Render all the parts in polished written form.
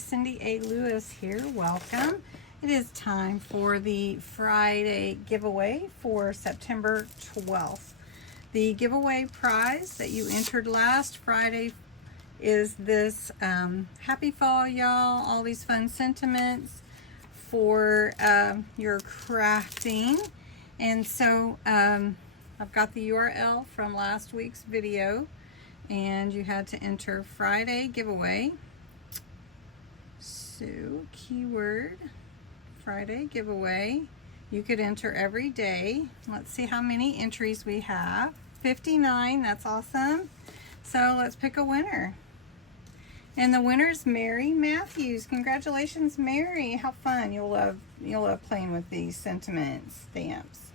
CindyALewis here. Welcome. It is time for the Friday giveaway for September 12th. The giveaway prize that you entered last Friday is this Happy Fall, y'all. All these fun sentiments for your crafting. And so I've got the URL from last week's video, and you had to enter Friday giveaway. So keyword Friday giveaway. You could enter every day. Let's see how many entries we have. 59. That's awesome. So let's pick a winner. And the winner is Mary Matthews. Congratulations, Mary. How fun. You'll love playing with these sentiment stamps.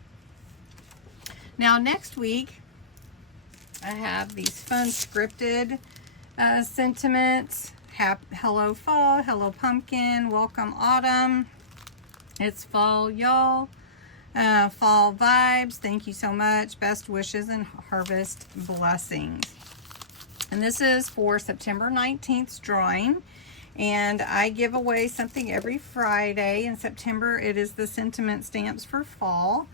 Now next week I have these fun scripted sentiments. Hello fall, hello pumpkin, welcome autumn. It's fall, y'all. Fall vibes. Thank you so much. Best wishes and harvest blessings. And this is for September 19th's drawing. And I give away something every Friday. In September, it is the sentiment stamps for fall.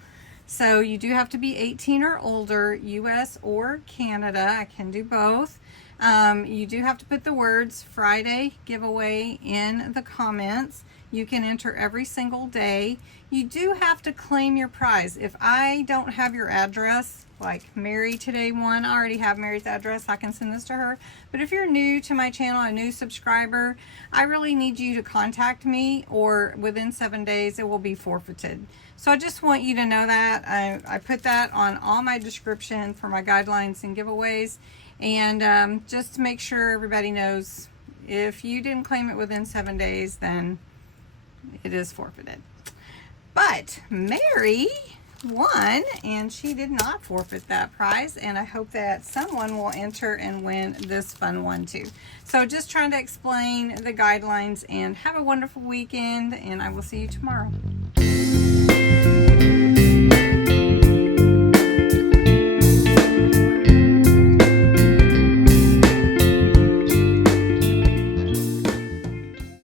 So you do have to be 18 or older, US or Canada. I can do both. You do have to put the words Friday giveaway in the comments. You can enter every single day. You do have to claim your prize. If I don't have your address, like Mary today won, I already have Mary's address. I can send this to her. But if you're new to my channel, a new subscriber, I really need you to contact me, or within 7 days it will be forfeited. So I just want you to know that. I put that on all my description for my guidelines and giveaways. And just to make sure everybody knows, if you didn't claim it within 7 days, then it is forfeited. But Mary won, and she did not forfeit that prize, and I hope that someone will enter and win this fun one too. So just trying to explain the guidelines, and have a wonderful weekend, and I will see you tomorrow.